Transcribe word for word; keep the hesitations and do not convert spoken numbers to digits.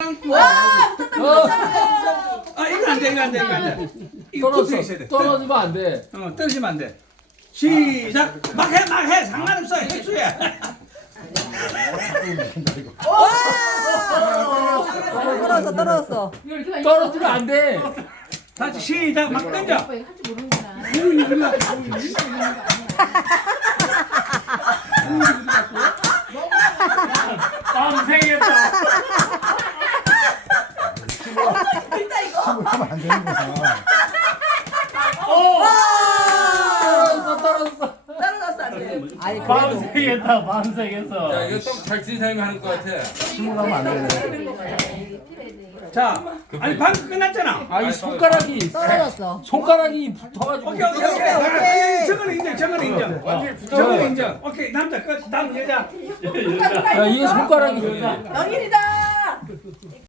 짱. 와 붙었다 붙었다. 아 이거 안 돼, 이거 안 돼, 이거 안 돼. 이거 붙어 있어야 돼. 떨어지면 안 돼. 어, 떨어지면 안 돼. 시작. 막 해, 막 해. 상관없어. 핵수야. 떨어졌어 떨어졌어. 떨어지면 안 돼. 다시 시작. 막 던져. 할줄 모르는구나. 밤새겠다. 하면 안 되는 거잖아. 떨어졌어, 떨어졌어. 떨어졌어 안 돼. 아니 그래도 밤새겠다, 밤새겠어. 야 이거 똥잘 치는 사람이 하는 것 같아. 침을 하면 안 돼. 자, 아니 방금 끝났잖아. 아, 이 손가락이, 떨어졌어. 손가락이 붙어가지고. 오케이, 오케이, 오케이. 아, 저거는 인정, 저거는 인정. 저거는 인정. 오케이, 남자 끝. 다음 여자. 야, 이게 손가락이. 영일이다.